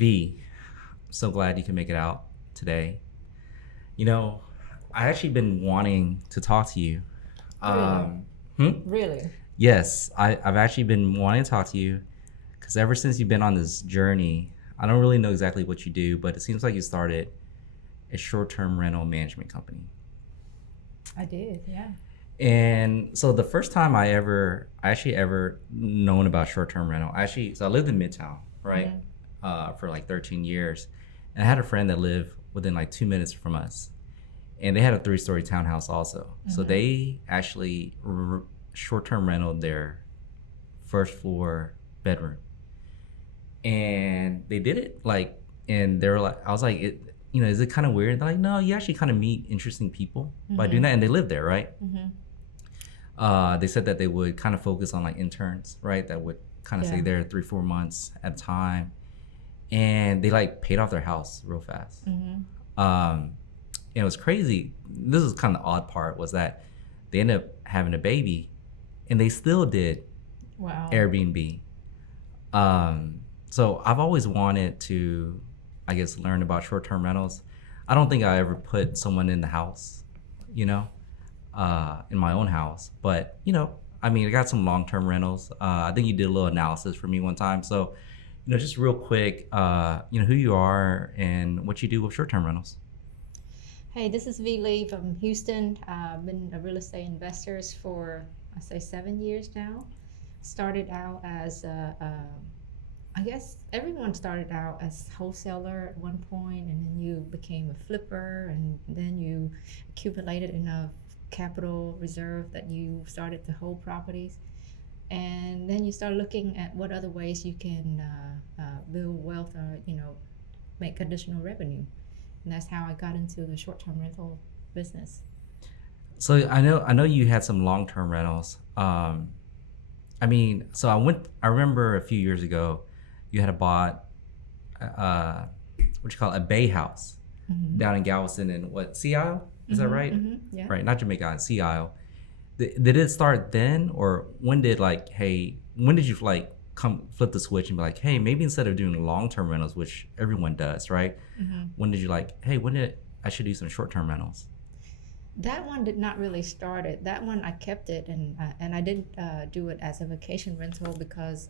V, I'm so glad you can make it out today. You know, I actually been wanting to talk to you. Really? Um, Really? yes, I've actually been wanting to talk to you because ever since you've been on this journey, I don't really know exactly what you do, but it seems like you started a short-term rental management company. I did, yeah. And so the first time I actually ever known about short-term rental, so I lived in Midtown, right, Mm-hmm. for like 13 years, and I had a friend that lived within like 2 minutes from us, and they had a three-story townhouse also. So Mm-hmm. they actually short-term rented their first floor bedroom, and they did it like, and they were like, I was like, is it kind of weird? They're like, no, you actually kind of meet interesting people by doing Mm-hmm. that, and they live there, right? Mm-hmm. They said that they would kind of focus on like interns, right? That would kind of stay Yeah. there 3-4 months at a time, and they like paid off their house real fast. Mm-hmm. Um, and it was crazy. This is kind of the odd part was that they ended up having a baby, and they still did Wow. Airbnb. So I've always wanted to, I guess, learn about short-term rentals. I don't think I ever put someone in the house, you know, in my own house. But I mean, I got some long-term rentals. I think you did a little analysis for me one time. So, just real quick, who you are and what you do with short-term rentals. Hey, this is Vee Lee from Houston. I've been a real estate investor for, I say, 7 years now. Started out as I guess everyone started out as wholesaler at one point, and then you became a flipper, and then you accumulated enough capital reserve that you started to hold properties, and then you start looking at what other ways you can build wealth or make additional revenue, and that's how I got into the short-term rental business. So I know you had some long-term rentals. I mean, so I remember a few years ago, you had bought, what you call it, a bay house Mm-hmm. down in Galveston and what, Sea Isle? Is that Mm-hmm. right? Mm-hmm. Yeah. Right, not Jamaica Island, Sea Isle. Did it start then, or when did when did you like come flip the switch and be like, hey, maybe instead of doing long-term rentals, which everyone does, right? Mm-hmm. When did you like, hey, when did I should do some short-term rentals? That one did not really start it. That one I kept it, and I didn't do it as a vacation rental because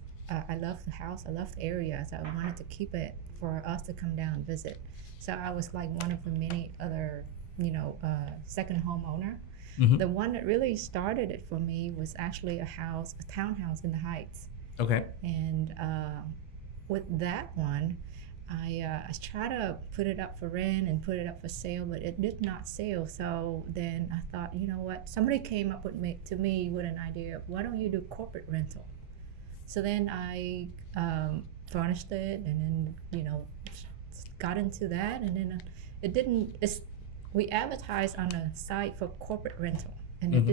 I love the house, I love the area, so I wanted to keep it for us to come down and visit. So I was like one of the many other, second home owner. Mm-hmm. The one that really started it for me was actually a townhouse in the Heights, Okay. and with that one, I tried to put it up for rent and put it up for sale, but it did not sell. So then I thought, you know what? Somebody came up with me with an idea of why don't you do corporate rental? So then I furnished it, and then got into that, and then it didn't. We advertised on a site for corporate rental, and Mm-hmm.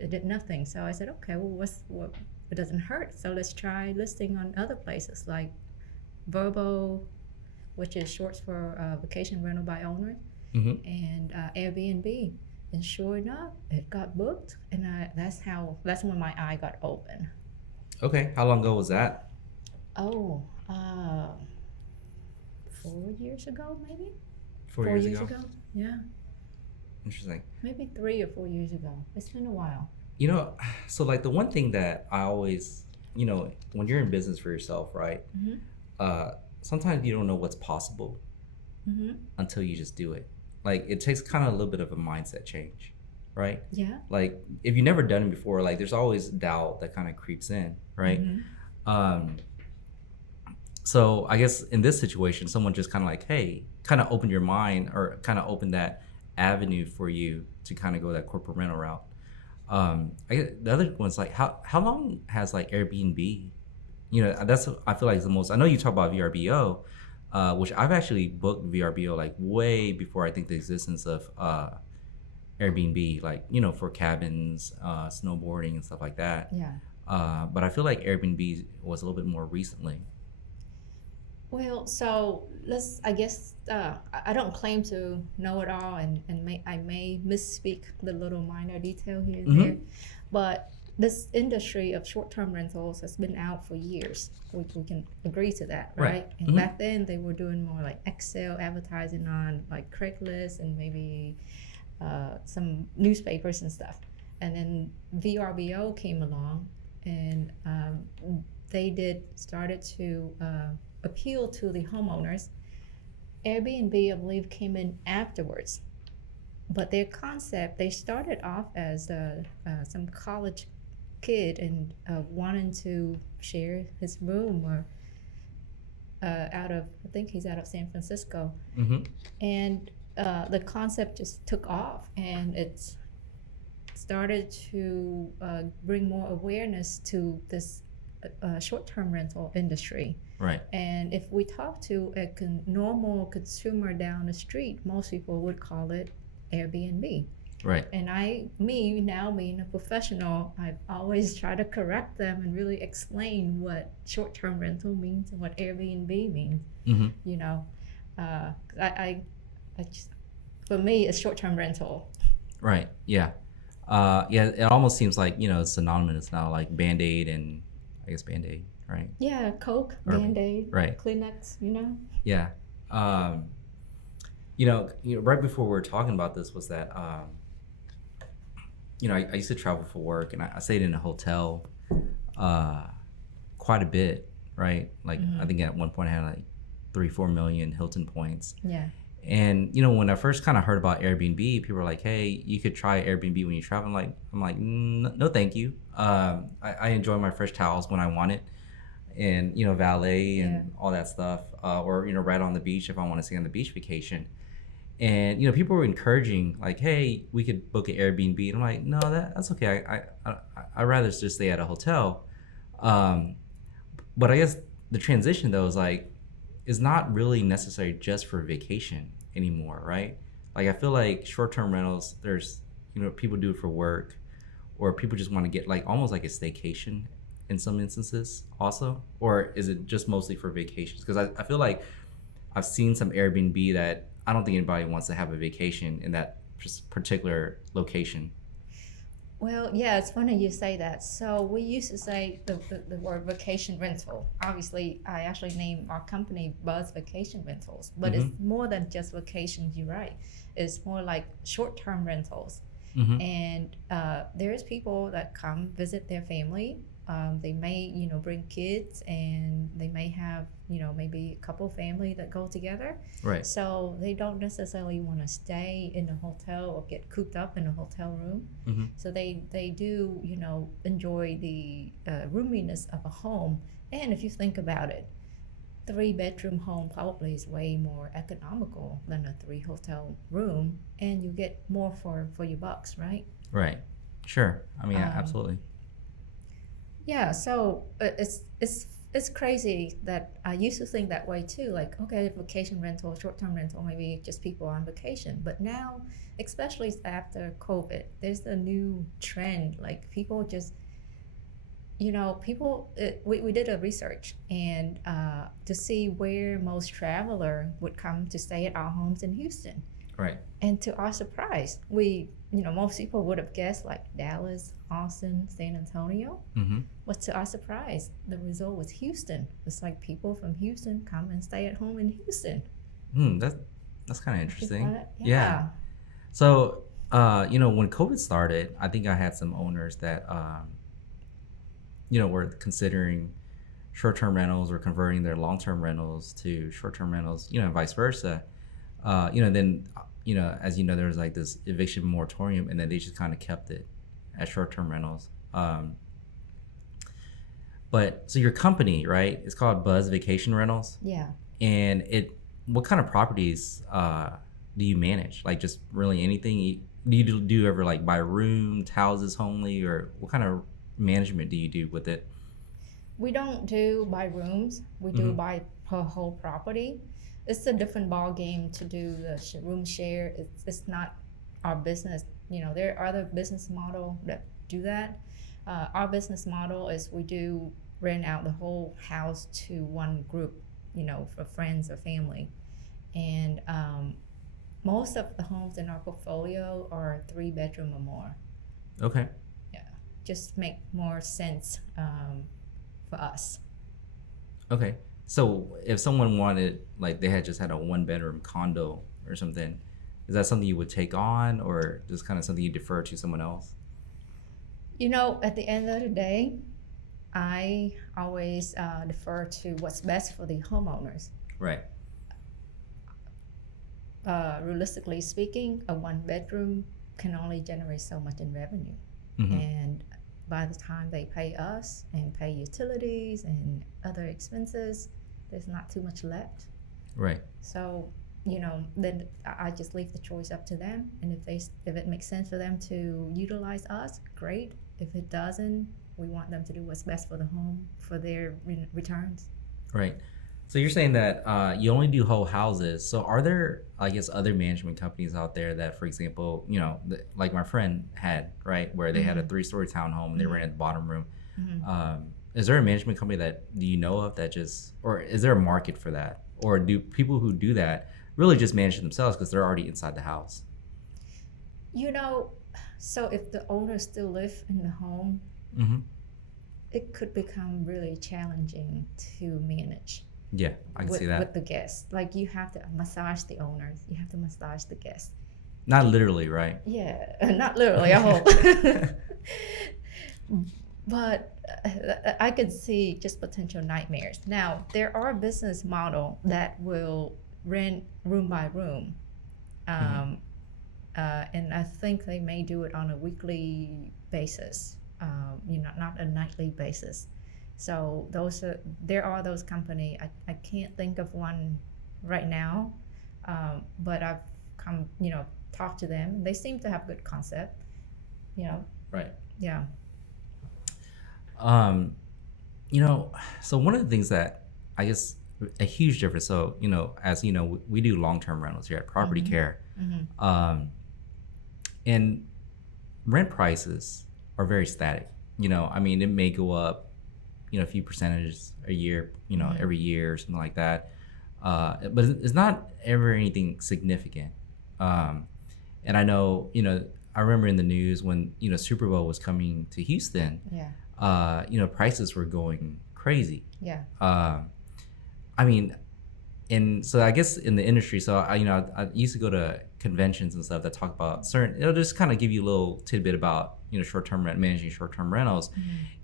it did nothing. So I said, okay, well, what? It doesn't hurt. So let's try listing on other places like Verbo, which is short for vacation rental by owner, Mm-hmm. and Airbnb. And sure enough, it got booked, and that's when my eye got open. Okay. How long ago was that? Oh, 4 years ago, maybe. 4 years 4 years ago. ago, yeah, Interesting. maybe 3 or 4 years ago. It's been a while. You know, so like the one thing that I always, when you're in business for yourself, right? Mm-hmm. Sometimes you don't know what's possible Mm-hmm. until you just do it. Like it takes kind of a little bit of a mindset change, right? Yeah. Like if you've never done it before, like there's always doubt that kind of creeps in, right? Mm-hmm. Um, so I guess in this situation, someone just kind of like, hey, kind of opened your mind or kind of opened that avenue for you to kind of go that corporate rental route. I guess the other one's like, how long has like Airbnb? That's I feel like the most. I know you talk about VRBO, which I've actually booked VRBO like way before I think the existence of Airbnb, like for cabins, snowboarding and stuff like that. Yeah. But I feel like Airbnb was a little bit more recently. Well, so I guess, I don't claim to know it all, and I may misspeak the little minor detail here and Mm-hmm. there, but this industry of short-term rentals has been out for years. We can agree to that, Right. right? And back then they were doing more like Excel advertising on like Craigslist and maybe some newspapers and stuff. And then VRBO came along, and they started to appeal to the homeowners. Airbnb, I believe, came in afterwards. But their concept, they started off as some college kid and wanting to share his room or I think he's out of San Francisco. Mm-hmm. And the concept just took off, and it's started to bring more awareness to this short-term rental industry. Right. And if we talk to a normal consumer down the street, most people would call it Airbnb. Right. And now being a professional, I've always tried to correct them and really explain what short-term rental means and what Airbnb means. Mm-hmm. You know, I just, for me, it's short-term rental. Right. Yeah. Yeah. It almost seems like it's synonymous now, like Band-Aid and I guess Band-Aid, right? Yeah, Coke, Or- Band-Aid, right. Kleenex. Yeah. Right before we were talking about this was that, I used to travel for work, and I stayed in a hotel quite a bit, right? Like I think at one point I had like 3-4 million Hilton points. Yeah. And when I first kind of heard about Airbnb, people were like, "Hey, you could try Airbnb when you travel." I'm like, no, thank you. I enjoy my fresh towels when I want it, and valet and all that stuff, or right on the beach if I want to stay on the beach vacation. And people were encouraging like, "Hey, we could book an Airbnb." And I'm like, "No, that's okay. I'd rather just stay at a hotel." But I guess the transition though is not really necessary just for vacation anymore, right? Like I feel like short-term rentals, there's people do it for work, or people just want to get like almost like a staycation in some instances also, or is it just mostly for vacations? Because I feel like I've seen some Airbnb that I don't think anybody wants to have a vacation in that particular location. Well, yeah, it's funny you say that. So we used to say the word vacation rental. Obviously, I actually named our company Buzz Vacation Rentals, but it's more than just vacations, you're right. It's more like short-term rentals. Mm-hmm. And there's people that come visit their family. They may, bring kids, and they may have, maybe a couple family that go together. Right. So they don't necessarily want to stay in a hotel or get cooped up in a hotel room. Mm-hmm. So they do, enjoy the roominess of a home. And if you think about it, 3-bedroom home probably is way more economical than a 3 hotel room, and you get more for your bucks, right? Right. Sure. I mean, absolutely. Yeah, so it's crazy that I used to think that way too. Like, okay, vacation rental, short-term rental, maybe just people on vacation. But now, especially after COVID, there's a new trend. Like people just, we did a research and to see where most traveler would come to stay at our homes in Houston. Right. And to our surprise, most people would have guessed like Dallas, Austin, San Antonio. Mm-hmm. But to our surprise, the result was Houston. It's like people from Houston come and stay at home in Houston. That's kind of interesting. Yeah. So, when COVID started, I think I had some owners that, were considering short-term rentals or converting their long-term rentals to short-term rentals, and vice versa. Then, as there was like this eviction moratorium, and then they just kind of kept it as short-term rentals. But so your company, right? It's called Buzz Vacation Rentals. Yeah. And what kind of properties do you manage? Like just really anything? Do you ever like buy room, houses only, or what kind of management do you do with it? We don't do by rooms. We do by per whole property. It's a different ball game to do the room share. It's not our business. There are other business model that do that. Our business model is we do rent out the whole house to one group, for friends or family. And most of the homes in our portfolio are 3-bedroom or more. Okay. Yeah. just make more sense for us. Okay. So if someone wanted, like, they had just had a one bedroom condo or something, is that something you would take on, or just kind of something you defer to someone else? At the end of the day, I always defer to what's best for the homeowners. Right. Realistically speaking, a one bedroom can only generate so much in revenue. Mm-hmm. And by the time they pay us and pay utilities and other expenses, there's not too much left. Right. So, then I just leave the choice up to them. And if it makes sense for them to utilize us, great. If it doesn't, we want them to do what's best for the home for their returns. Right. So you're saying that you only do whole houses. So are there, I guess, other management companies out there that, for example, like my friend had, right, where they had a 3-story townhome and they rented the bottom room. Is there a management company that do you know of that just, or is there a market for that? Or do people who do that really just manage it themselves because they're already inside the house? So if the owners still live in the home, Mm-hmm. it could become really challenging to manage. Yeah, I can see that. With the guests. Like you have to massage the owners, you have to massage the guests. Not literally, right? Yeah, not literally, I hope. But I could see just potential nightmares. Now, there are business model that will rent room by room. And I think they may do it on a weekly basis, not a nightly basis. So there are those company. I can't think of one right now, but I've talked to them. They seem to have good concept. Right. Yeah. So one of the things that I guess a huge difference. So as you know, we do long-term rentals here at Property Care, and rent prices are very static. I mean, it may go up, a few percentages a year, every year or something like that. But it's not ever anything significant. And I know, I remember in the news when, Super Bowl was coming to Houston, prices were going crazy. Yeah. I mean, and so I guess in the industry, so I used to go to conventions and stuff that talk about certain, it'll just kind of give you a little tidbit about, short-term managing short-term rentals.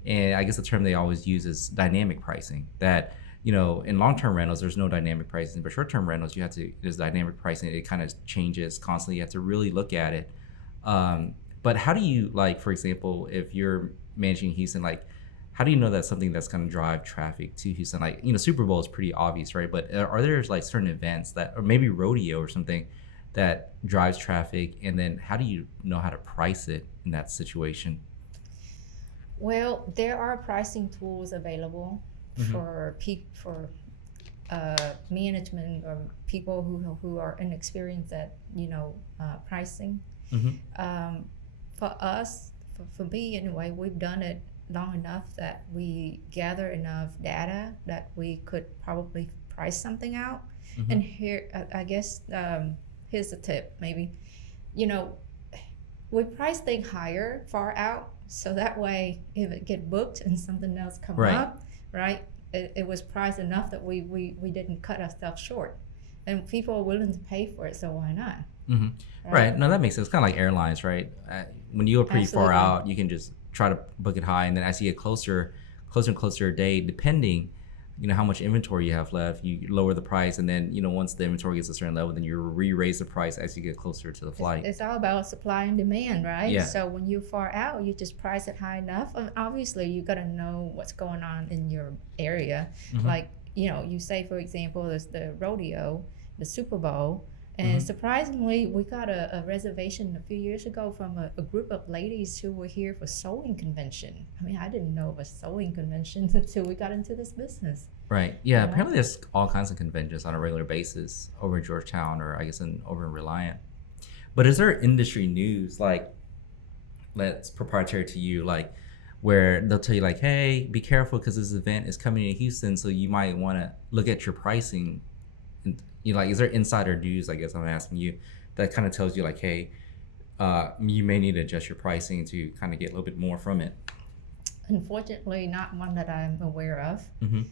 And I guess the term they always use is dynamic pricing, that, in long-term rentals, there's no dynamic pricing, but short-term rentals, there's dynamic pricing. It kind of changes constantly. You have to really look at it. But how do you, like, for example, if you're managing Houston, like, how do you know that's something that's going to drive traffic to Houston? Like, Super Bowl is pretty obvious, right? But are there like certain events that, or maybe rodeo or something that drives traffic? And then how do you know how to price it in that situation? Well, there are pricing tools available for management or people who are inexperienced at pricing. For us, for me anyway, we've done it long enough that we gather enough data that we could probably price something out. And here, I guess, here's the tip, maybe. We price things higher, far out, so that way if it get booked and something else come up, right, it was priced enough that we didn't cut ourselves short. And people are willing to pay for it, so why not? Right. No, that makes sense. It's kind of like airlines, right? When you go pretty far Absolutely. out, you can just try to book it high, and then as you get closer and closer a day, depending, how much inventory you have left, you lower the price, and then once the inventory gets a certain level, then you re-raise the price as you get closer to the flight. It's all about supply and demand, right? Yeah. So when you're far out, you just price it high enough. And obviously, you got to know what's going on in your area. Like, you say, for example, there's the rodeo, the Super Bowl. And surprisingly, we got a reservation a few years ago from a group of ladies who were here for sewing convention. I mean, I didn't know of a sewing convention until we got into this business. Right. Yeah. Apparently, there's all kinds of conventions on a regular basis over in Georgetown, or I guess over in Reliant. But is there industry news that's proprietary to you, like where they'll tell you like, hey, be careful because this event is coming in Houston, so you might want to look at your pricing? And, is there insider news, I guess I'm asking you, that kind of tells you like, hey, you may need to adjust your pricing to kind of get a little bit more from it. Unfortunately, not one that I'm aware of. Mm-hmm.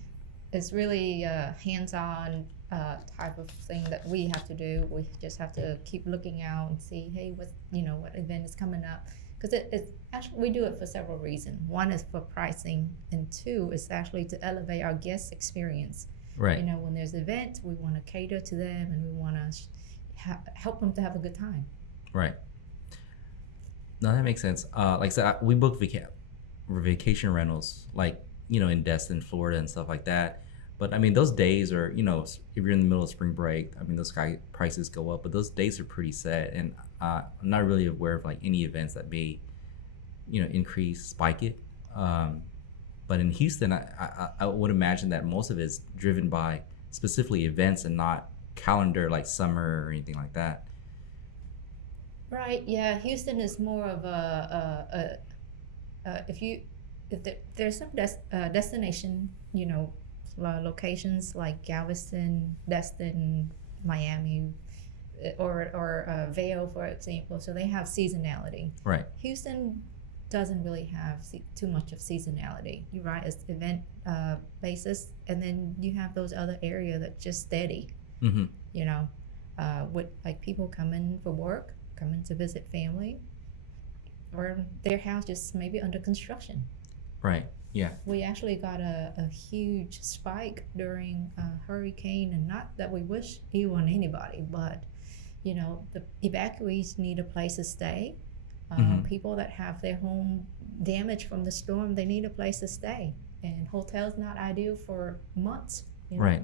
It's really a hands-on type of thing that we have to do. We just have to keep looking out and see, hey, what event is coming up? Because it's actually, we do it for several reasons. One is for pricing, and two is actually to elevate our guest experience. Right. When there's events, we want to cater to them, and we want to help them to have a good time. Right. No, that makes sense. Like I said, we book vacation rentals, like, in Destin, Florida, and stuff like that. But I mean, those days are, if you're in the middle of spring break, I mean, those prices go up, but those days are pretty set. And I'm not really aware of like any events that may, spike it. But in Houston, I would imagine that most of it is driven by specifically events and not calendar like summer or anything like that. Right. Yeah. Houston is more of there's some destination, locations like Galveston, Destin, Miami, or Vail, for example. So they have seasonality. Right. Houston doesn't really have too much of seasonality. You're right. It's event basis, and then you have those other areas that just steady. Mm-hmm. With like people coming for work, coming to visit family, or their house just maybe under construction. Right. Yeah. We actually got a huge spike during a hurricane, and not that we wish ill on anybody, but the evacuees need a place to stay. Mm-hmm. People that have their home damaged from the storm, they need a place to stay, and hotels not ideal for months. Right.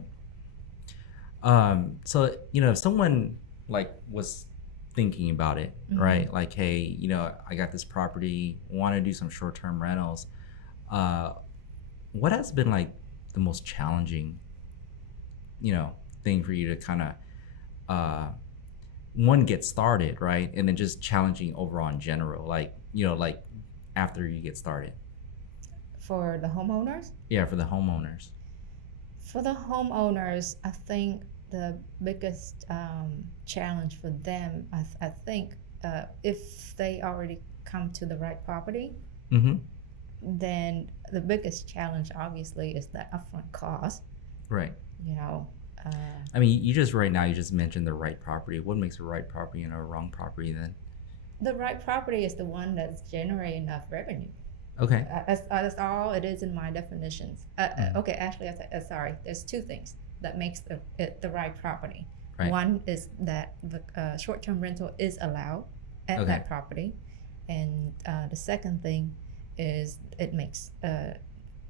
So if someone like was thinking about it, Mm-hmm. right? Like, hey, I got this property, want to do some short-term rentals. What has been like the most challenging, thing for you to kind of, one, get started, right? And then just challenging overall in general, like, like after you get started. For the homeowners? Yeah, for the homeowners. For the homeowners, I think the biggest challenge for them, I think, if they already come to the right property, Mm-hmm. then the biggest challenge obviously is the upfront cost. Right. I mean, you just mentioned the right property. What makes a right property and a wrong property then? The right property is the one that's generating enough revenue. Okay. That's all it is in my definitions. Okay, actually, sorry. There's two things that makes the right property. Right. One is that the short-term rental is allowed at that property, and the second thing is it makes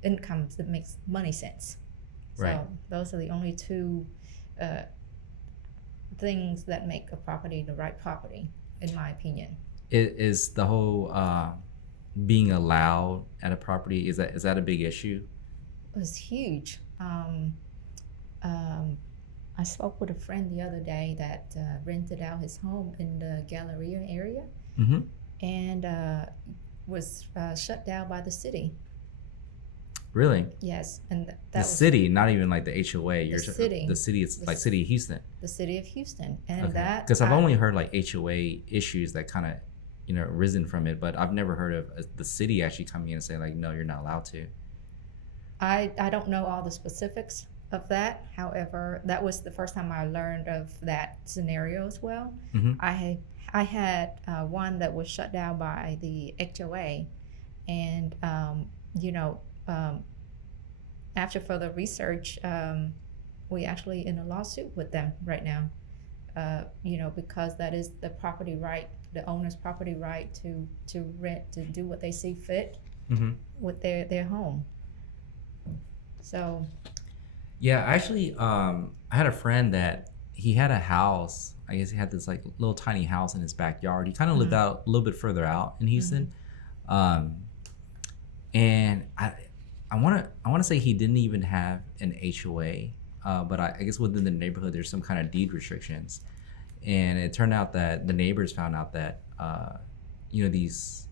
incomes. It makes money sense. So Right. those are the only two things that make a property the right property, in my opinion. Is the whole being allowed at a property, is that a big issue? It was huge. I spoke with a friend the other day that rented out his home in the Galleria area, Mm-hmm. and was shut down by the city. Really? Yes, and The city, not even like the HOA. city. The city. It's like City of Houston. The city of Houston, and that Because I've only heard like HOA issues that kind of, risen from it, but I've never heard of the city actually coming in and saying like, no, you're not allowed to. I don't know all the specifics of that. However, that was the first time I learned of that scenario as well. Mm-hmm. I had one that was shut down by the HOA, and after further research, we actually in a lawsuit with them right now. Because that is the property right, the owner's property right to rent, to do what they see fit Mm-hmm. with their home. So Yeah, actually, I had a friend that he had a house. I guess he had this like little tiny house in his backyard. He kind of lived out a little bit further out in Houston, and I want to say he didn't even have an HOA, but I guess within the neighborhood there's some kind of deed restrictions, and it turned out that the neighbors found out that these,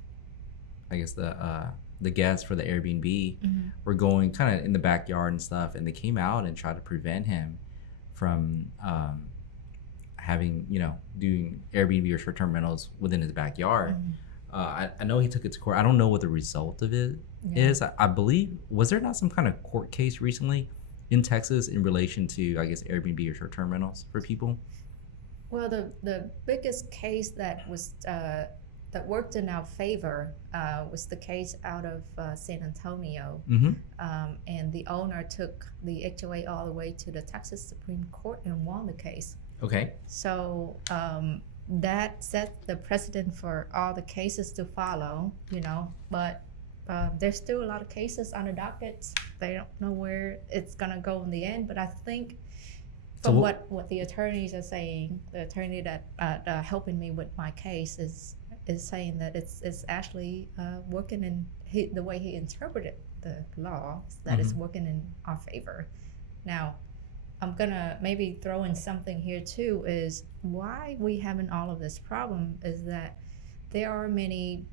I guess the guests for the Airbnb were going kind of in the backyard and stuff, and they came out and tried to prevent him from having, doing Airbnb or short-term rentals within his backyard. I know he took it to court. I don't know what the result of it is. I believe, was there not some kind of court case recently in Texas in relation to, I guess, Airbnb or short-term rentals for people? Well, the biggest case that was that worked in our favor was the case out of San Antonio, and the owner took the HOA all the way to the Texas Supreme Court and won the case. Okay. So that set the precedent for all the cases to follow, but there's still a lot of cases on the docket. They don't know where it's gonna go in the end, but I think from what the attorneys are saying, the attorney that helping me with my case is saying that it's actually working in the way he interpreted the law, that it's working in our favor. Now, I'm gonna maybe throw in something here too, is why we having all of this problem is that there are many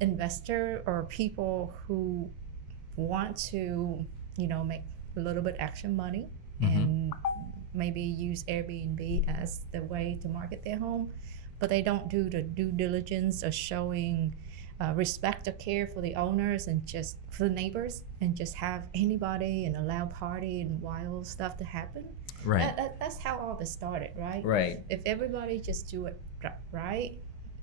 investor or people who want to, make a little bit extra money and maybe use Airbnb as the way to market their home, but they don't do the due diligence of showing respect or care for the owners and just for the neighbors, and just have anybody and allow party and wild stuff to happen. Right. That's how all this started, right? Right. If everybody just do it right,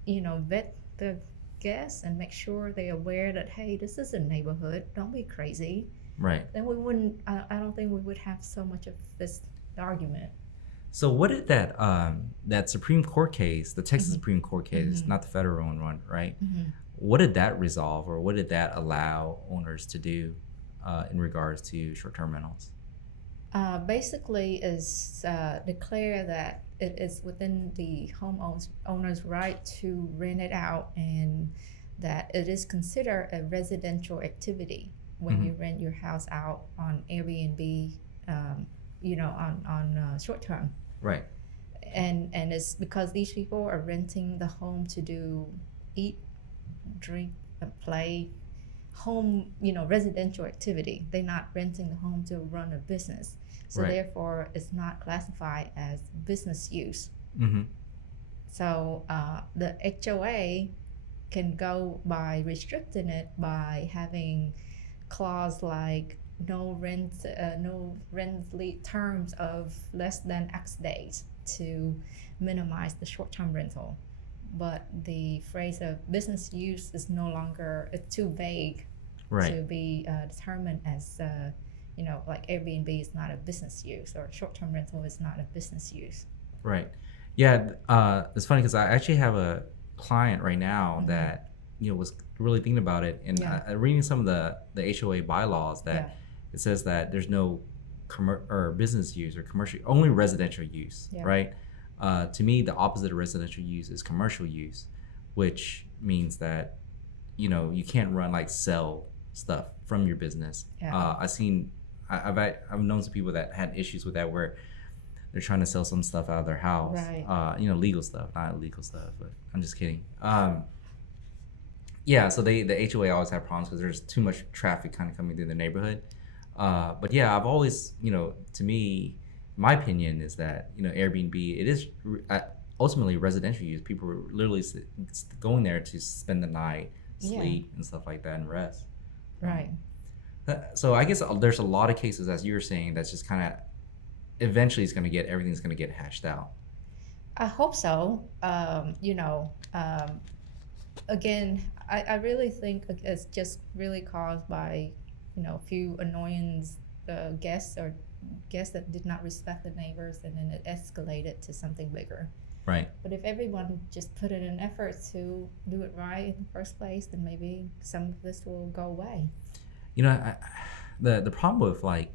vet the guests and make sure they're aware that, hey, this is a neighborhood, don't be crazy. Right. Then we wouldn't. I don't think we would have so much of this argument. So what did that Supreme Court case, the Texas Supreme Court case, not the federal one, right? What did that resolve, or what did that allow owners to do in regards to short-term rentals? Basically, is declare that it is within the homeowner's right to rent it out, and that it is considered a residential activity when you rent your house out on Airbnb, on short term. Right. And it's because these people are renting the home to eat, drink, and play, home, residential activity. They're not renting the home to run a business. So therefore, it's not classified as business use. So the HOA can go by restricting it by having clause like no rent terms of less than X days to minimize the short-term rental. But the phrase of business use is no longer, it's too vague to be determined as, like Airbnb is not a business use, or short-term rental is not a business use. Right. Yeah. It's funny because I actually have a client right now that, was really thinking about it, and reading some of the HOA bylaws that it says that there's no or business use or commercial, only residential use, right? To me, the opposite of residential use is commercial use, which means that, you can't sell stuff from your business. I've known some people that had issues with that, where they're trying to sell some stuff out of their house, legal stuff, not illegal stuff, but I'm just kidding. So the HOA always have problems because there's too much traffic kind of coming through the neighborhood. But yeah, I've always, to me, my opinion is that, Airbnb, it is ultimately residential use. People are literally going there to spend the night, sleep and stuff like that, and rest. Right. So I guess there's a lot of cases, as you were saying, that's just kind of eventually everything's going to get hashed out. I hope so. Again, I really think it's just really caused by, a few annoyance guests that did not respect the neighbors, and then it escalated to something bigger. Right. But if everyone just put in an effort to do it right in the first place, then maybe some of this will go away. The problem with I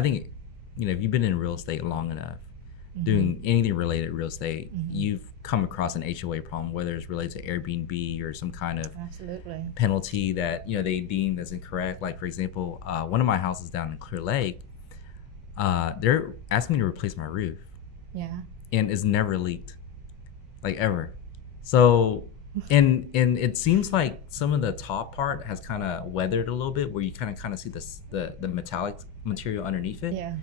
think, if you've been in real estate long enough, doing anything related to real estate, you've come across an HOA problem, whether it's related to Airbnb or some kind of penalty that, they deem as incorrect. Like, for example, one of my houses down in Clear Lake, they're asking me to replace my roof. Yeah. And it's never leaked, ever. So, and it seems like some of the top part has kind of weathered a little bit, where you kind of see the metallic material underneath it. Yeah.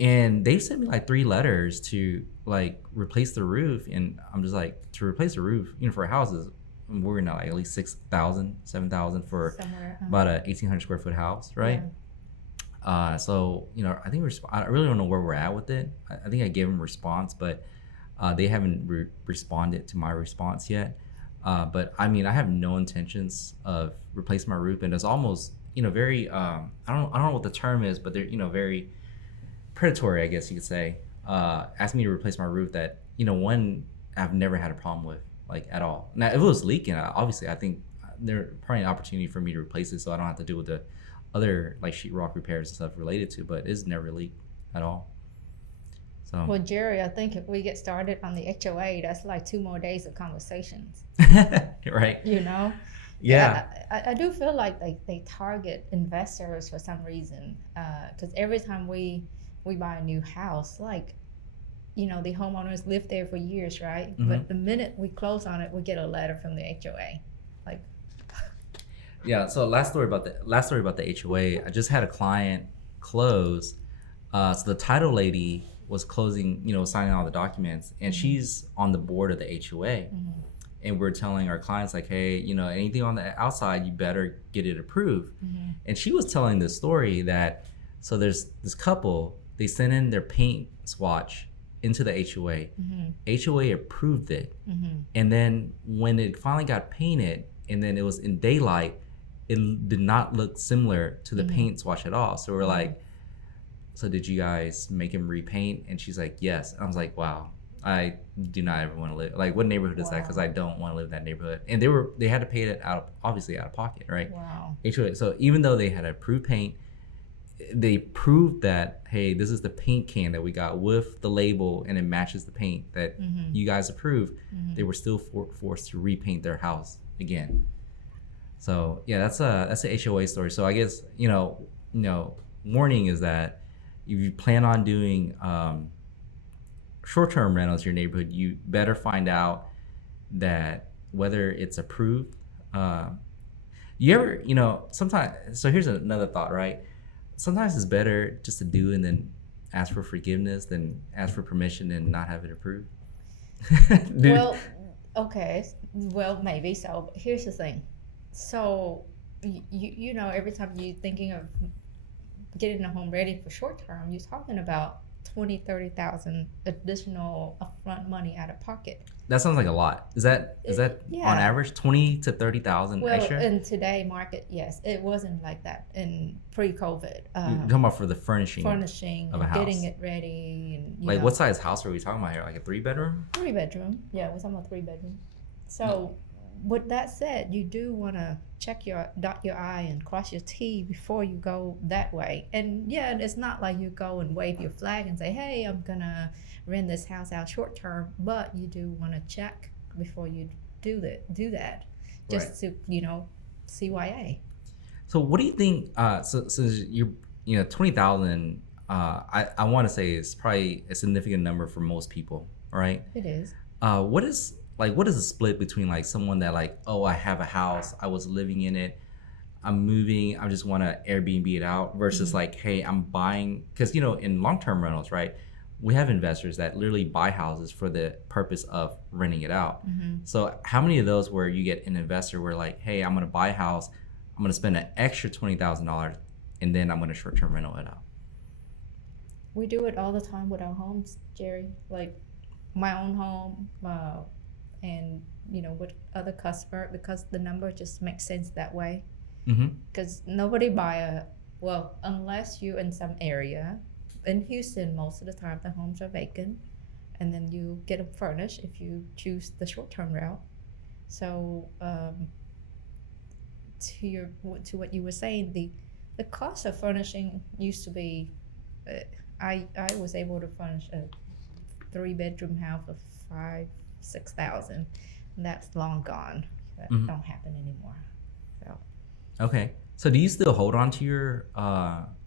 And they've sent me like 3 letters to like replace the roof, and I'm just like, to replace the roof, for houses, we're gonna like at least 6,000, 7,000 for Somewhere. about a 1,800 square foot house, right? Yeah. So I think I really don't know where we're at with it. I think I gave them a response, but they haven't responded to my response yet. But I mean, I have no intentions of replacing my roof, and it's almost very I don't know what the term is, but they're very predatory, I guess you could say. Asking me to replace my roof that one I've never had a problem with, like, at all. Now, if it was leaking, obviously I think there's probably an opportunity for me to replace it, so I don't have to deal with the other like sheetrock repairs and stuff related to. But it's never leaked at all. So Well, Jerry, I think if we get started on the HOA, that's like 2 more days of conversations. right, You know? yeah. I do feel like they target investors for some reason. Because every time we buy a new house, like, the homeowners live there for years, right? Mhm. But the minute we close on it, we get a letter from the HOA. Like, Yeah. So last story about the HOA. I just had a client close. So the title lady was closing, signing all the documents, and she's on the board of the HOA. And we're telling our clients like, hey, anything on the outside, you better get it approved. And she was telling this story that, so there's this couple, they sent in their paint swatch into the HOA. HOA approved it. And then when it finally got painted and then it was in daylight, it did not look similar to the paint swatch at all. So we're like, so did you guys make him repaint? And she's like, yes. And I was like, wow, I do not ever want to live. Like, what neighborhood is that? Because I don't want to live in that neighborhood. And they had to pay it obviously out of pocket, right? wow. HOA. So even though they had approved paint, they proved that, hey, this is the paint can that we got with the label and it matches the paint that you guys approved. They were still forced to repaint their house again. So yeah, that's a HOA story. So I guess warning is that if you plan on doing short-term rentals in your neighborhood, you better find out that whether it's approved. You ever sometimes. So here's another thought, right? Sometimes it's better just to do and then ask for forgiveness than ask for permission and not have it approved. Dude. Well, okay. Well, maybe so. But here's the thing. So, every time you're thinking of getting a home ready for short term, you're talking about 20,000-30,000 additional upfront money out of pocket. That sounds like a lot. Is that Yeah. on average 20,000 to 30,000 Well, extra? in today market, yes, it wasn't like that in pre-COVID. You're talking about for the furnishing Furnishing, of a house. getting it ready, and Like, what size house are we talking about here? Like a 3-bedroom? 3 bedroom. Yeah, we're talking about 3 bedroom. So, with that said, you do want to dot your I and cross your T before you go that way. And yeah, it's not like you go and wave your flag and say, hey, I'm gonna rent this house out short term, but you do want to check before you do that, just to CYA. So what do you think? So you're 20,000. I want to say is probably a significant number for most people, right? It is. What is the split between like someone that like, oh, I have a house, I was living in it, I'm moving, I just want to Airbnb it out, versus like, hey, I'm buying, because in long-term rentals, right, we have investors that literally buy houses for the purpose of renting it out. So how many of those where you get an investor where like, hey, I'm gonna buy a house, I'm gonna spend an extra $20,000 and then I'm gonna short-term rental it out? We do it all the time with our homes, Jerry. Like my own home, and with other customer, because the number just makes sense that way. Because nobody unless you're in some area. In Houston, most of the time the homes are vacant, and then you get them furnished if you choose the short-term route. So to what you were saying, the cost of furnishing used to be, I was able to furnish a 3-bedroom house for $5,000-6,000, and that's long gone. That don't happen anymore. So. Okay. So do you still hold on to your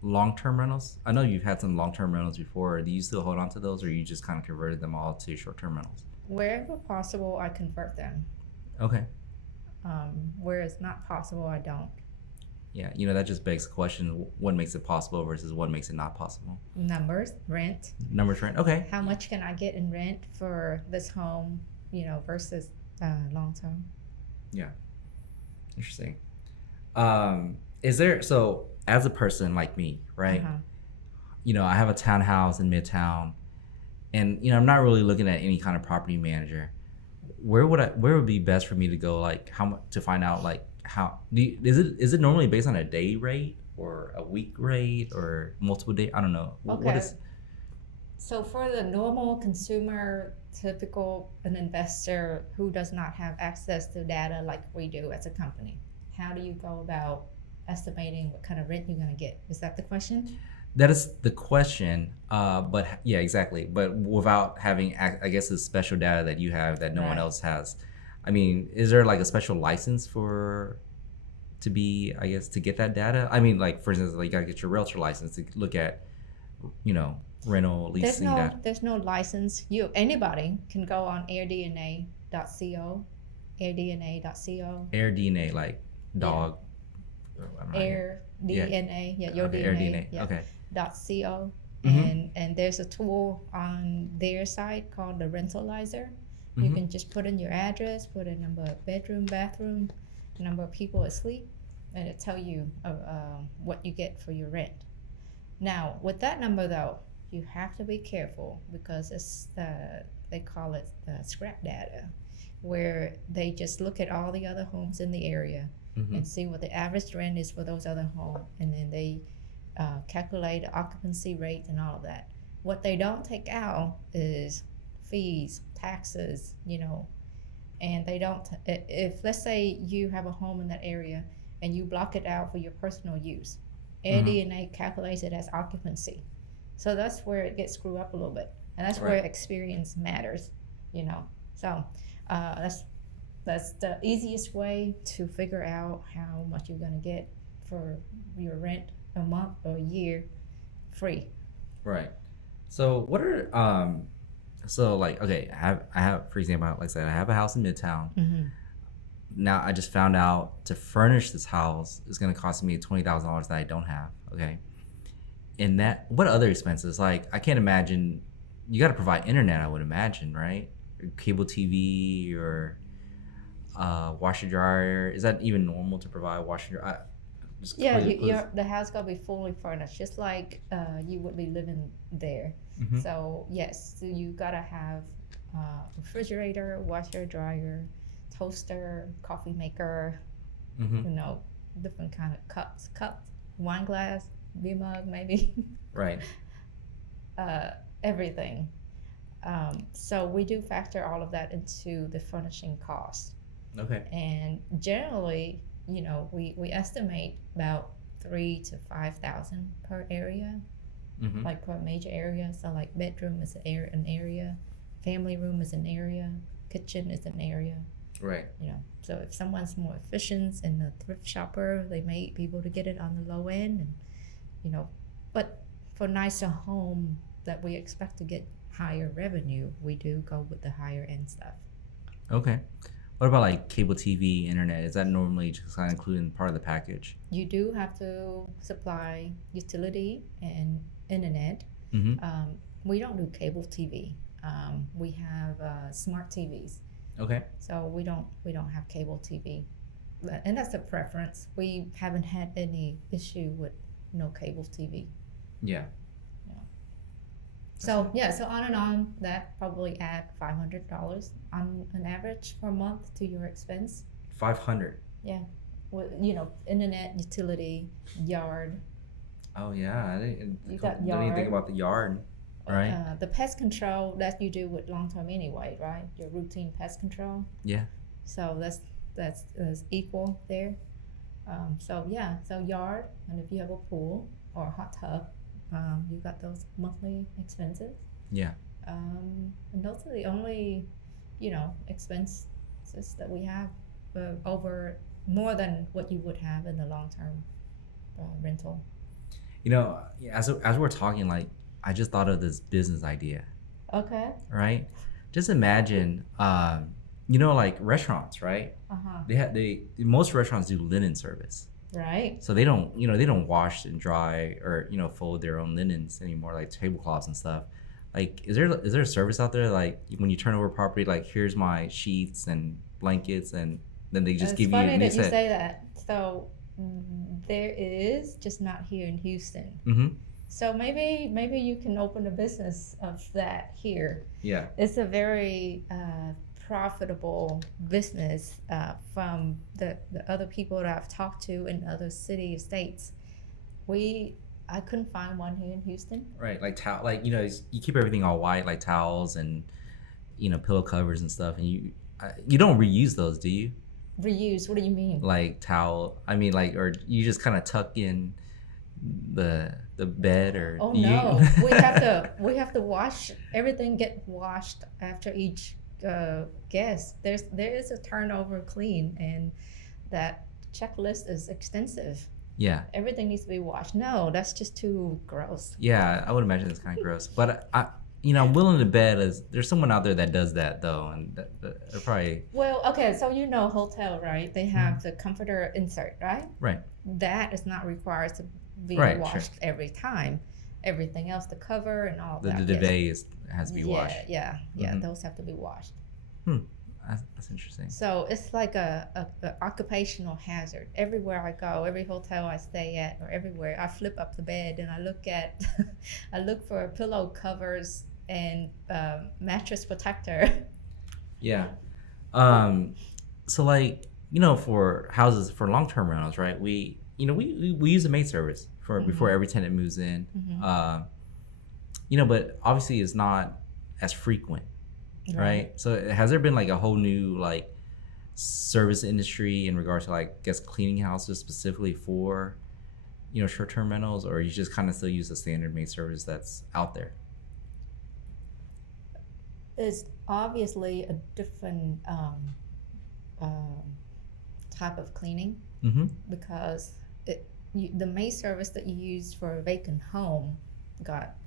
long-term rentals? I know you've had some long-term rentals before. Do you still hold on to those, or you just kind of converted them all to short-term rentals? Wherever possible, I convert them. Okay. Where it's not possible, I don't. yeah, you know, that just begs the question: what makes it possible versus what makes it not possible? Numbers, rent. Numbers, rent. Okay. How much can I get in rent for this home, versus long term? Yeah. Interesting. Is there so as a person like me, right? Uh-huh. You know, I have a townhouse in Midtown, and you know, I'm not really looking at any kind of property manager. Where would be best for me to go? Like how much to find out like how is it normally based on a day rate or a week rate or multiple day? I don't know. What Okay. is So for the normal consumer, typical an investor who does not have access to data like we do as a company, how do you go about estimating what kind of rent you're going to get? Is that the question? that is the question. But yeah, exactly. But without having, I guess, the special data that you have that no one Right. else has. I mean, is there like a special license for to be, I guess, to get that data? I mean, like for instance, like you gotta get your realtor license to look at, you know, rental There's leasing no data. there's no license. Anybody can go on airdna.co, airdna.co, Air DNA, like yeah, dog. I'm not here. air Yeah. DNA, yeah, your Okay. Air DNA, DNA. yeah, Okay. .co, Mhm. and there's a tool on their site called the Rentalizer. You Mhm. can just put in your address, put a number of bedroom, bathroom, number of people asleep, and it tell you what you get for your rent. Now, with that number though, you have to be careful because it's they call it scrap data, where they just look at all the other homes in the area Mhm. and see what the average rent is for those other homes, and then they calculate the occupancy rate and all of that. What they don't take out is fees, taxes, and they don't. If let's say you have a home in that area and you block it out for your personal use, Mhm. ADNA calculates it as occupancy. So that's where it gets screwed up a little bit, and that's where Right. experience matters, you know. So that's the easiest way to figure out how much you're gonna get for your rent a month or a year free. Right. So what are so like okay, I have for example, like I said, I have a house in Midtown. Mm-hmm. Now I just found out to furnish this house is gonna cost me $20,000 that I don't have. Okay. And that what other expenses? Like I can't imagine you gotta provide internet, I would imagine, right? Cable TV or washer dryer. Is that even normal to provide washer dryer? Just Yeah, completely clueless. the house gotta be fully furnished, just like you would be living there. Mm-hmm. So yes, so you gotta have refrigerator, washer, dryer, toaster, coffee maker, Mm-hmm. you know, different kind of cups, wine glass, beer mug, maybe, Right. uh, everything. So we do factor all of that into the furnishing cost. Okay. And generally, we estimate about 3 to 5 thousand per area, Mm-hmm. like per major area. So like bedroom is an area, family room is an area, kitchen is an area. Right. So if someone's more efficient and a thrift shopper, they may be able to get it on the low end, and but for nicer home that we expect to get higher revenue, we do go with the higher end stuff. Okay. What about like cable TV, internet? Is that normally just kind of included in part of the package? You do have to supply utility and internet. Mm-hmm. We don't do cable TV. We have smart TVs, Okay. so we don't have cable TV, and that's a preference. We haven't had any issue with no cable TV. Yeah. So yeah, so on and on, that probably add $500 on an average per month to your expense. 500. Yeah, with internet, utility, yard. Oh yeah. You got Don't even think yard. about the yard, right? The pest control that you do with long term anyway, right? Your routine pest control. Yeah. So that's equal there. So yeah, so yard, and if you have a pool or a hot tub, you got those monthly expenses. Yeah. And those are the only, expenses that we have over more than what you would have in the long term rental. You know, as we're talking, like I just thought of this business idea, Okay. right? Just imagine, like restaurants, right? Uh huh. Most restaurants do linen service. Right. So they don't, they don't wash and dry or fold their own linens anymore, like tablecloths and stuff. Like, is there a service out there like when you turn over property, like here's my sheets and blankets, and then they just It's give you a funny new that you set? say that. So there is, just not here in Houston. Mm-hmm. So maybe you can open a business of that here. Yeah. It's a very profitable business from the other people that I've talked to in other city states. I couldn't find one here in Houston. Right. Like towel, like you keep everything all white, like towels and pillow covers and stuff, and you don't reuse those, do you? Reuse? What do you mean? Like towel, I mean, like, or you just kind of tuck in the bed, or Oh you no, we have to wash everything. Get washed after each guest. There is a turnover clean, and that checklist is extensive. yeah. Everything needs to be washed. No, that's just too gross. Yeah, I would imagine it's kind of gross, but I'm willing to bet there's someone out there that does that though, and they're probably Well, okay, so hotel, right? They have the comforter insert, right? right. That is not required to be Right, washed sure. every time. Everything else, the cover and all The that. the Yes. duvet has to be Yeah, washed. yeah. Mhm. Those have to be washed. That's interesting. So it's like a occupational hazard. Everywhere I go, every hotel I stay at, or everywhere, I flip up the bed and I look at, I look for pillow covers and mattress protector. Yeah. So like for houses for long-term rentals, right? We use a maid service for before every tenant moves in. Mhm. But obviously it's not as frequent, right? So has there been like a whole new like service industry in regards to like guest cleaning houses specifically for short-term rentals, or you just kind of still use the standard maid service that's out there? It's obviously a different um, type of cleaning, Mm-hmm. because the maid service that you use for a vacant home,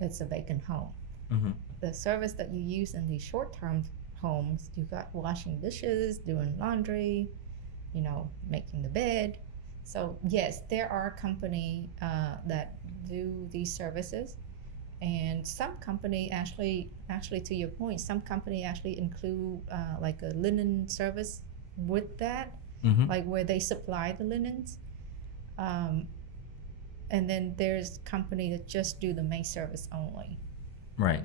it's a vacant home. Mm-hmm. The service that you use in these short-term homes, you got washing dishes, doing laundry, making the bed. So yes, there are company that do these services, and some company actually to your point, some company actually include like a linen service with that, Mm-hmm. like where they supply the linens. Um, and then there's company that just do the maid service only. Right.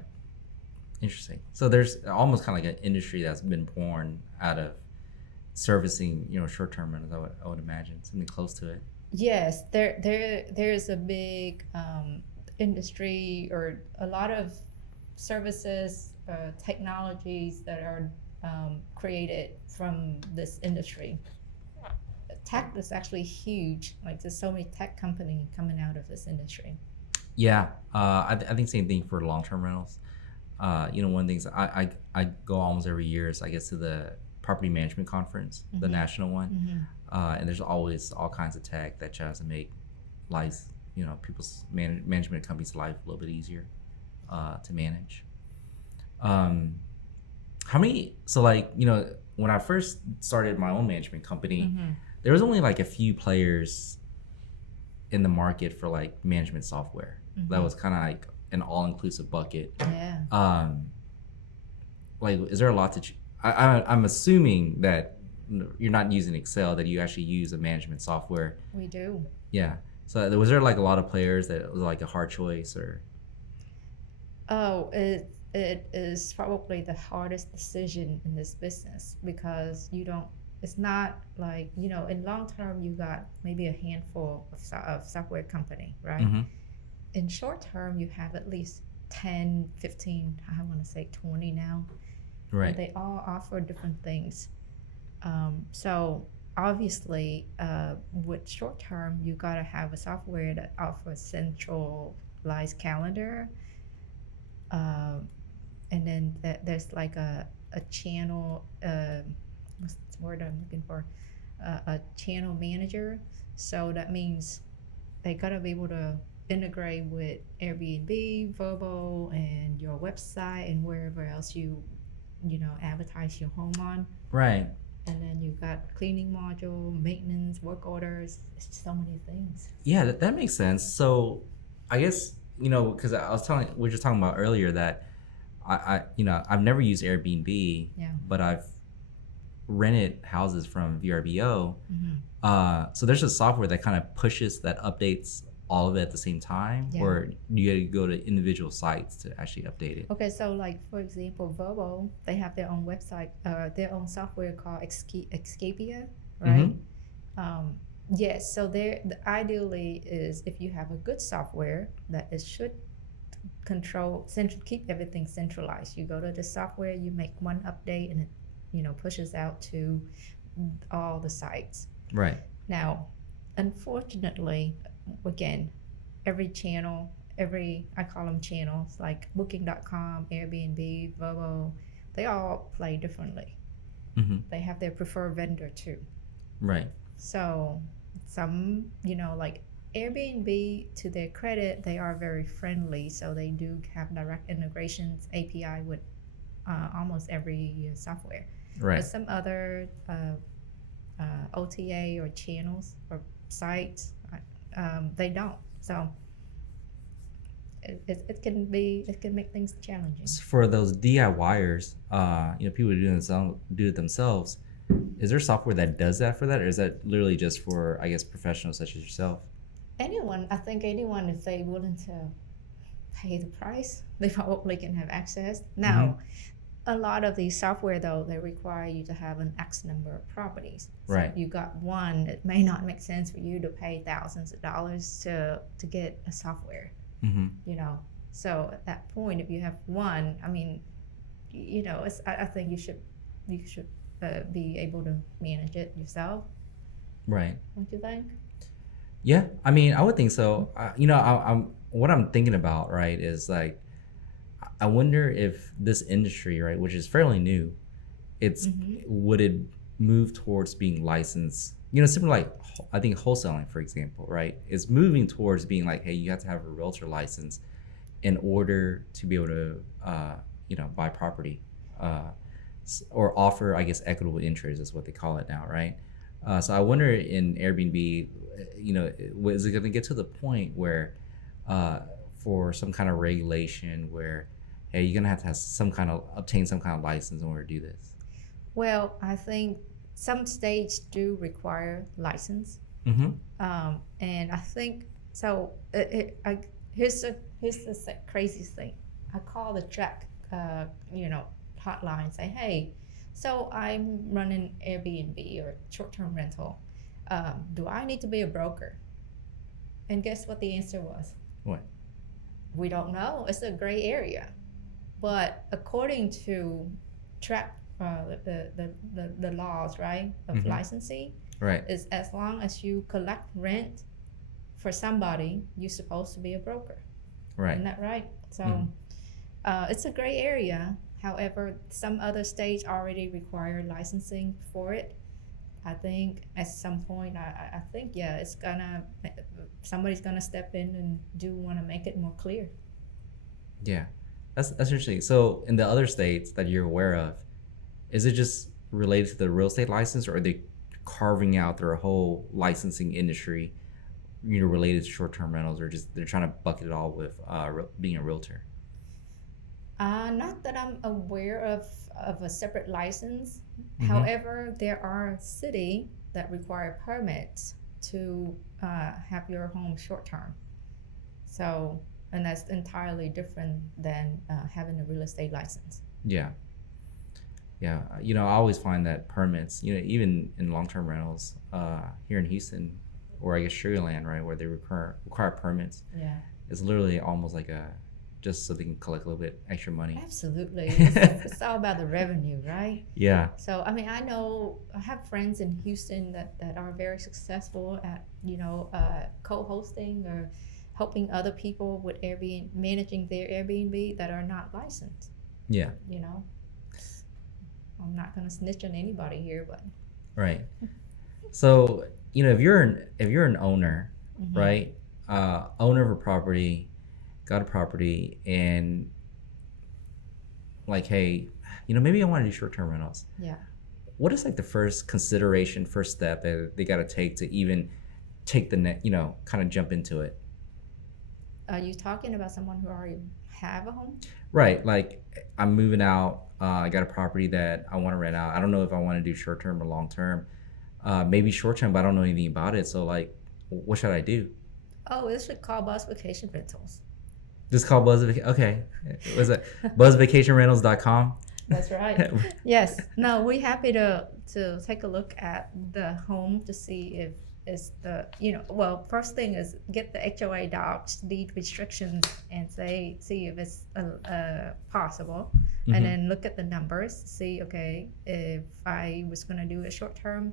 Interesting. So there's almost kind of like an industry that's been born out of servicing, short-term rentals. I would imagine something close to it. Yes, there's a big industry, or a lot of services, technologies that are created from this industry. Tech is actually huge. Like, there's so many tech company coming out of this industry. Yeah. I think same thing for long-term rentals. One of the things I go almost every year is I guess to the property management conference, the Mhm. national one. Mm-hmm. And there's always all kinds of tech that tries to make life, people's management companies' life a little bit easier to manage. How many? So like when I first started my own management company, Mm-hmm. there was only like a few players in the market for like management software. That Mhm. was kind of like an all-inclusive bucket. Yeah. Like, is there a lot to? I'm assuming that you're not using Excel; that you actually use a management software. We do. Yeah. So was there like a lot of players that it was like a hard choice, or? Oh, it is probably the hardest decision in this business, because you don't. It's not like, in long term you got maybe a handful of software company, right? Mm-hmm. In short term you have at least 10, 15, I want to say 20 now. Right. And they all offer different things. So obviously, with short term, you gotta have a software that offers centralized calendar, and then there's like a channel. What's the word I'm looking for? A channel manager. So that means they gotta be able to integrate with Airbnb, Vrbo, and your website, and wherever else you advertise your home on. Right. And then you got cleaning module, maintenance, work orders. It's just so many things. Yeah, that makes sense. So I guess, because I was telling, we were just talking about earlier that I've never used Airbnb, Yeah. but I've rented houses from VRBO. Mm-hmm. So there's a software that kind of pushes that updates all of it at the same time, Yeah. or you got to go to individual sites to actually update it. Okay, so like for example, Volvo, they have their own website, their own software called Escapia, right? Yes, so ideally is if you have a good software that it should keep everything centralized. You go to the software, you make one update, and it pushes out to all the sites. Right. Now, unfortunately, again, every channel, I call them channels, like Booking.com, Airbnb, Vrbo, they all play differently. Mm-hmm. They have their preferred vendor too. Right. So some, like Airbnb, to their credit, they are very friendly. So they do have direct integrations, API with almost every software. Right. But some other OTA or channels or sites, they don't. So it can make things challenging. For those DIYers, people who do it themselves. Is there software that does that for that, or is that literally just for, I guess, professionals such as yourself? I think anyone, if they're willing to pay the price, they probably can have access. Now, a lot of these software, though, they require you to have an X number of properties. So right. If you got one, it may not make sense for you to pay thousands of dollars to get a software. Mm-hmm. So at that point, if you have one, I mean, I think you should be able to manage it yourself. Right. Don't you think? Yeah, I mean, I would think so. I'm what I'm thinking about, right, is like, I wonder if this industry, right, which is fairly new, would it move towards being licensed? Similar like I think wholesaling, for example, right, is moving towards being like, hey, you have to have a realtor license in order to be able to, buy property, or offer, I guess, equitable interest is what they call it now, right? So I wonder in Airbnb, is it going to get to the point where, for some kind of regulation where, hey, you're going to have obtain some kind of license in order to do this? Well, I think some states do require license. Mm-hmm. And I think, so here's the craziest thing. I call the track, hotline and say, hey, so I'm running Airbnb or short-term rental. Do I need to be a broker? And guess what the answer was? What? We don't know. It's a gray area. But according to the laws, right, of licensing, right, is as long as you collect rent for somebody, you're supposed to be a broker. Right. Isn't that right? So it's a gray area. However, some other states already require licensing for it. I think at some point, I think, somebody's gonna step in and want to make it more clear. Yeah, that's interesting. So in the other states that you're aware of, is it just related to the real estate license, or are they carving out their whole licensing industry, related to short-term rentals, or just they're trying to bucket it all with being a realtor? Not that I'm aware of a separate license. Mm-hmm. However, there are cities that require permits to have your home short-term. So, and that's entirely different than having a real estate license. Yeah. Yeah. I always find that permits, even in long-term rentals here in Houston, or I guess Sugarland, right, where they require permits. Yeah. It's literally almost like just so they can collect a little bit extra money. Absolutely. It's all about the revenue, right? Yeah. So, I mean, I have friends in Houston that are very successful at, co-hosting or helping other people with Airbnb, managing their Airbnb that are not licensed. Yeah. I'm not going to snitch on anybody here, but. Right. So, if you're an owner, right, owner of a property, got a property, and like, hey, maybe I want to do short-term rentals. Yeah. what is like the first consideration, first step that they got to take to even take the net, kind of jump into it? Are you talking about someone who already have a home? Right. Like I'm moving out. I got a property that I want to rent out. I don't know if I want to do short term or long term. Maybe short term, but I don't know anything about it. So like, what should I do? Oh, it should call Bus Vacation Rentals. Just call Okay. Was it buzzvacationrentals.com? That's right. Yes. No, we're happy to take a look at the home to see if it's the well, first thing is get the HOA docs, deed restrictions, and see if it's possible, and then look at the numbers. See, okay, if I was going to do a short term.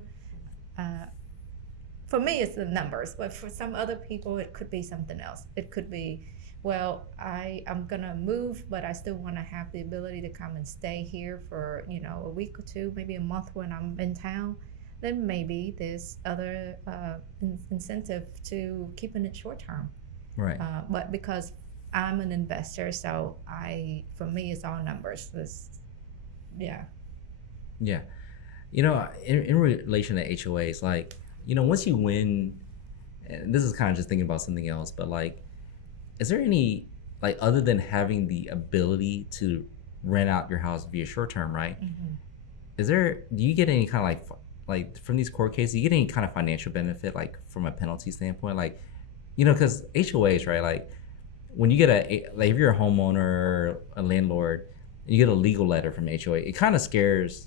For me, it's the numbers, but for some other people, it could be something else. It could be, well, I'm gonna move, but I still want to have the ability to come and stay here for a week or two, maybe a month when I'm in town. Then maybe there's other incentive to keeping it short term. Right. But because I'm an investor, so for me, it's all numbers. Yeah. Yeah. In relation to HOAs, like, once you win, and this is kind of just thinking about something else, but like, is there any, like, other than having the ability to rent out your house via short term, right? Do you get any kind of like from these court cases, do you get any kind of financial benefit, like from a penalty standpoint? Like, because HOAs, right? Like, when you get like, if you're a homeowner or a landlord, and you get a legal letter from HOA, it kind of scares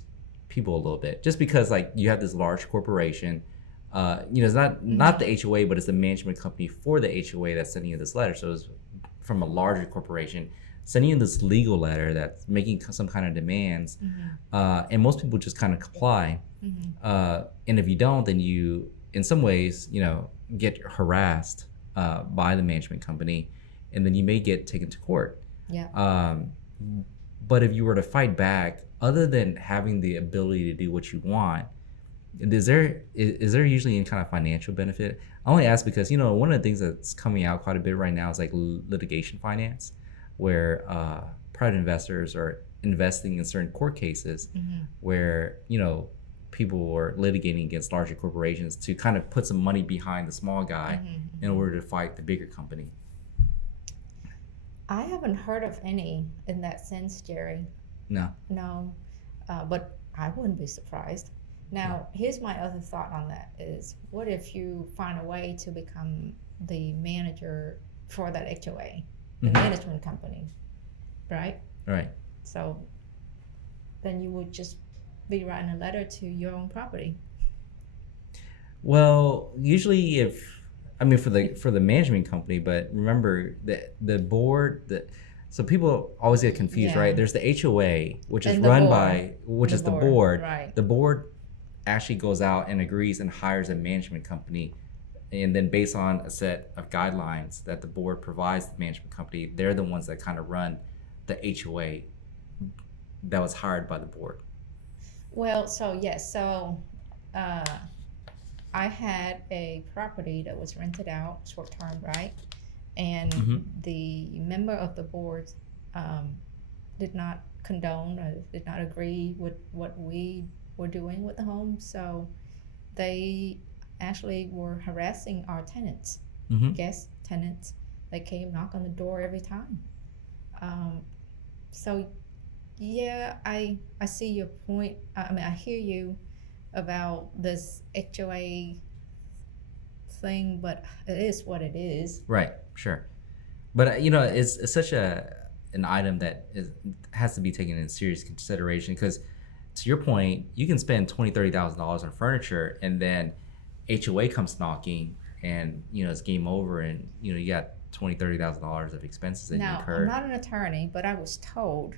people a little bit, just because like you have this large corporation. It's not the HOA, but it's the management company for the HOA that's sending you this letter. So it's from a larger corporation sending you this legal letter that's making some kind of demands, and most people just kind of comply. And if you don't, then you, in some ways, get harassed by the management company, and then you may get taken to court. Yeah. But if you were to fight back, other than having the ability to do what you want, is there usually any kind of financial benefit? I only ask because one of the things that's coming out quite a bit right now is like litigation finance, where private investors are investing in certain court cases where people are litigating against larger corporations to kind of put some money behind the small guy in order to fight the bigger company. I haven't heard of any in that sense, Jerry. No. But I wouldn't be surprised. Now, here's my other thought on that is, what if you find a way to become the manager for that HOA, the management company, right? Right. So then you would just be writing a letter to your own property. Well, usually for the management company, but remember that the board, so people always get confused, right? There's the HOA, which is run by, which is the board. Right. The board actually goes out and agrees and hires a management company, and then based on a set of guidelines that the board provides the management company, they're the ones that kind of run the HOA that was hired by the board. Well, so yes, I had a property that was rented out short term, right? And the member of the board did not condone or did not agree with what we were doing with the home. So they actually were harassing our tenants, guest tenants. They came knock on the door every time. So yeah, I see your point. I hear you about this HOA thing, but it is what it is. Right, sure. But it's such an item that has to be taken in serious consideration, because to your point, you can spend $20,000-$30,000 on furniture, and then HOA comes knocking, and it's game over, and you got $20,000-$30,000 of expenses that you incurred. Now, I'm not an attorney, but I was told,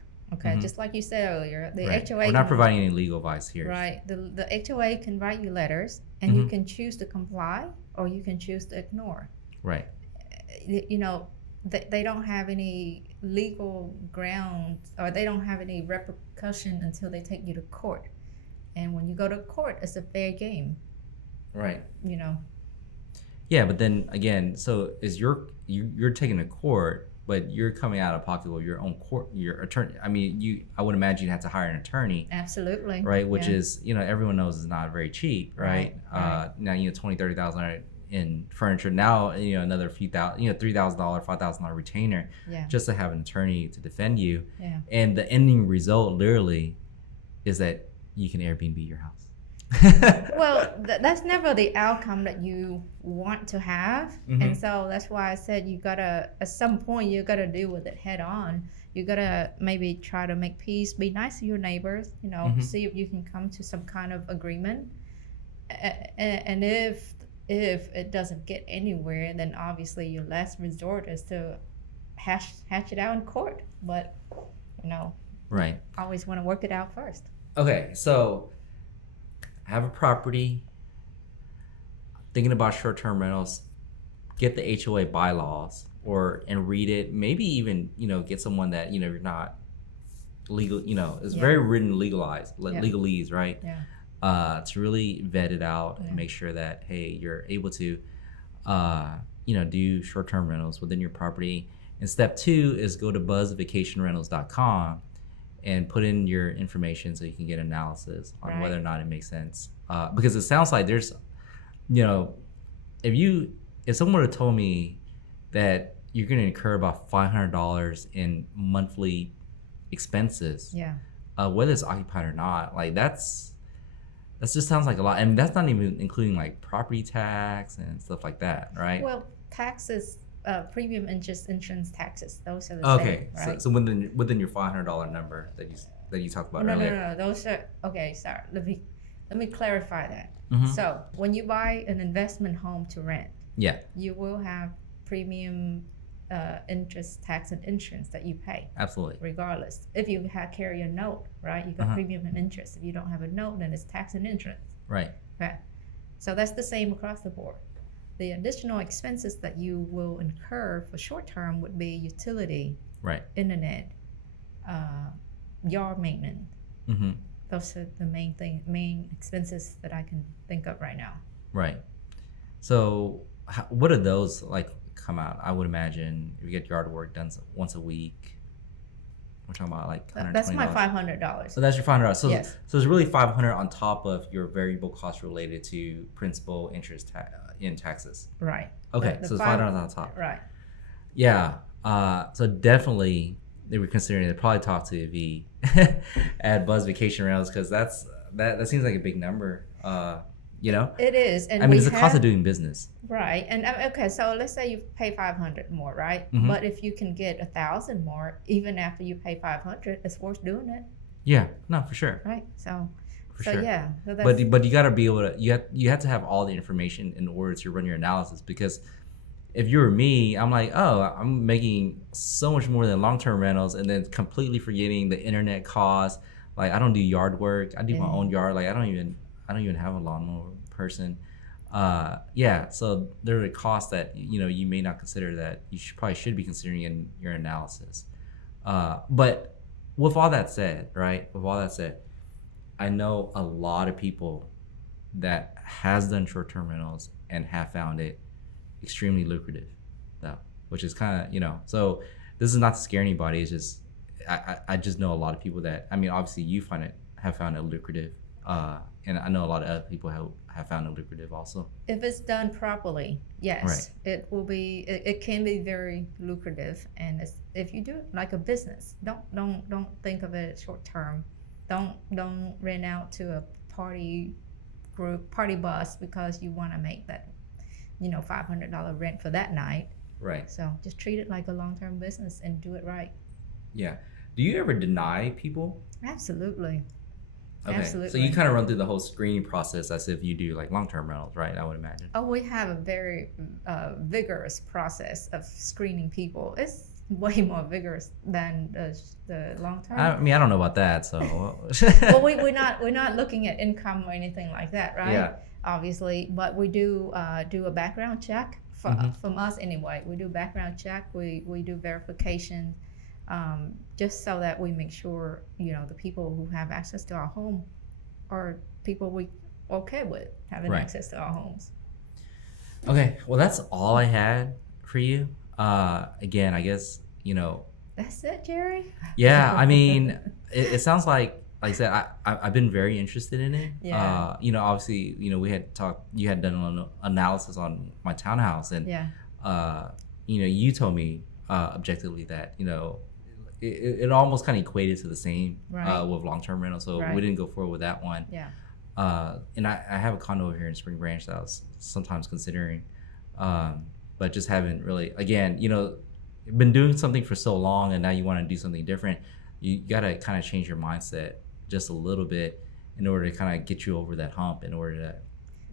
just like you said earlier, the HOA. We're not providing any legal advice here. Right. The HOA can write you letters, and you can choose to comply or you can choose to ignore. Right. They don't have any legal ground, or they don't have any repercussion until they take you to court. And when you go to court, it's a fair game. Right. You know. Yeah, but then again, so is you're taking to court, but you're coming out of pocket with your own court, your attorney. I mean, I would imagine you have to hire an attorney, Absolutely. right? Which Yeah. is, everyone knows is not very cheap, right? Right. Now, 20,000, 30,000 in furniture. Now, another few thousand, $3,000, $5,000 retainer, Yeah. just to have an attorney to defend you. Yeah. And the ending result, literally, is that you can Airbnb your house. Well, that's never the outcome that you want to have. And so that's why I said you gotta, at some point, you gotta deal with it head on. You gotta maybe try to make peace, be nice to your neighbors, see if you can come to some kind of agreement. And if it doesn't get anywhere, then obviously your last resort is to hatch it out in court. But Right. always want to work it out first. Okay, so have a property, thinking about short-term rentals, get the HOA bylaws and read it. Maybe even get someone that you're not legal. It's very written, legalese, right? Yeah. To really vet it out and make sure that you're able to do short-term rentals within your property. And step 2 is go to buzzvacationrentals.com and put in your information so you can get analysis on whether or not it makes sense. Because it sounds like there's, if someone would have told me that you're going to incur about $500 in monthly expenses, whether it's occupied or not, like that just sounds like a lot. And that's not even including like property tax and stuff like that, right? Well, taxes, premium interest, insurance taxes, those are the Okay, same, right? so within your $500 number that you talked about earlier. No. Those are okay. Sorry, let me clarify that. So when you buy an investment home to rent, you will have premium, interest, tax, and insurance that you pay. Absolutely. Regardless, if you carry a note, right, you got premium and interest. If you don't have a note, then it's tax and insurance. Right. Okay. So that's the same across the board. The additional expenses that you will incur for short term would be utility, internet, yard maintenance. Those are the main expenses that I can think of right now. Right. So what are those like come out? I would imagine if you get yard work done once a week, we're talking about like $120. That's my $500. So that's your $500. So yes. So it's really $500 on top of your variable costs related to principal, interest, in taxes. Right. Okay. So it's $500 on top. Right. Yeah. So definitely they were considering it. Probably talk to Vee at Buzz Vacation Rentals because that seems like a big number. It is, and I mean, it's the cost of doing business. Right, and okay, so let's say you pay 500 more, right? But if you can get 1,000 more, even after you pay 500, it's worth doing it. Yeah, no, for sure. Right, so sure. Yeah. So but you got to be able to. You have to have all the information in order to run your analysis because. If you were me, I'm like, oh, I'm making so much more than long-term rentals, and then completely forgetting the internet costs. Like, I don't do yard work. I do my own yard. Like, I don't even have a lawnmower person. So there are costs that you may not consider that you probably should be considering in your analysis. But with all that said, I know a lot of people that has done short-term rentals and have found it extremely lucrative though, which is kind of so this is not to scare anybody. It's just I just know a lot of people that obviously you have found it lucrative, and I know a lot of other people have found it lucrative also. If it's done properly, yes, it will be. It can be very lucrative, and if you do it like a business, don't think of it short term. Don't rent out to a party bus because you want to make that $500 rent for that night. Right. So just treat it like a long-term business and do it right. Yeah. Do you ever deny people? Absolutely. Okay. Absolutely. So you kind of run through the whole screening process as if you do like long-term rentals, right? I would imagine. Oh, we have a very vigorous process of screening people. It's way more vigorous than the long-term. I don't know about that. So. Well, we're not looking at income or anything like that, right? Yeah. Obviously, but we do a background check from us anyway. We do background check. We do verification, just so that we make sure the people who have access to our home are people we okay with having access to our homes. Okay, well that's all I had for you. Again, I guess you know, That's it, Jerry. yeah, I mean, it sounds like I said, I've been very interested in it. Yeah. You know, obviously, you know, we had talked, you had done an analysis on my townhouse, and Yeah. uh, you know, you told me objectively that, you know, it almost kind of equated to the same Right. with long-term rental, so Right. we didn't go forward with that one. Yeah. And I have a condo over here in Spring Branch that I was sometimes considering, but just haven't really. Again, you know, been doing something for so long, and now you want to do something different. You gotta kind of change your mindset just a little bit in order to kind of get you over that hump, in order to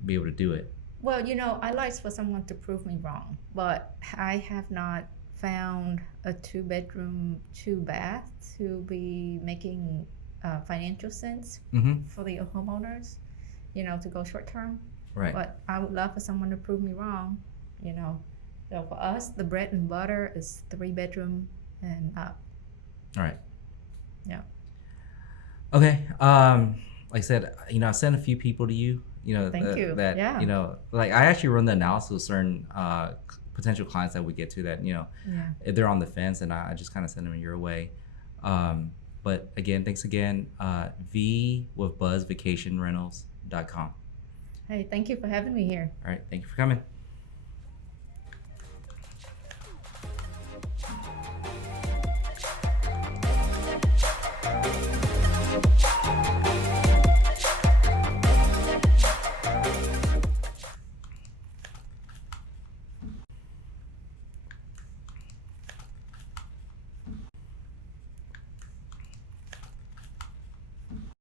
be able to do it. Well, I like for someone to prove me wrong, but I have not found a two-bedroom, two-bath to be making financial sense Mm-hmm. for the homeowners, to go short term. Right. But I would love for someone to prove me wrong, you know. So for us, the bread and butter is three-bedroom and up. All right. Yeah. Okay. Like I said, you know, I sent a few people to you. You know, Thank you. that Yeah. you know, like I actually run the analysis of certain potential clients that we get to that, you know, Yeah. if they're on the fence, and I just kind of send them your way. But again, thanks again. V with BuzzVacationRentals.com. Hey, thank you for having me here. All right. Thank you for coming.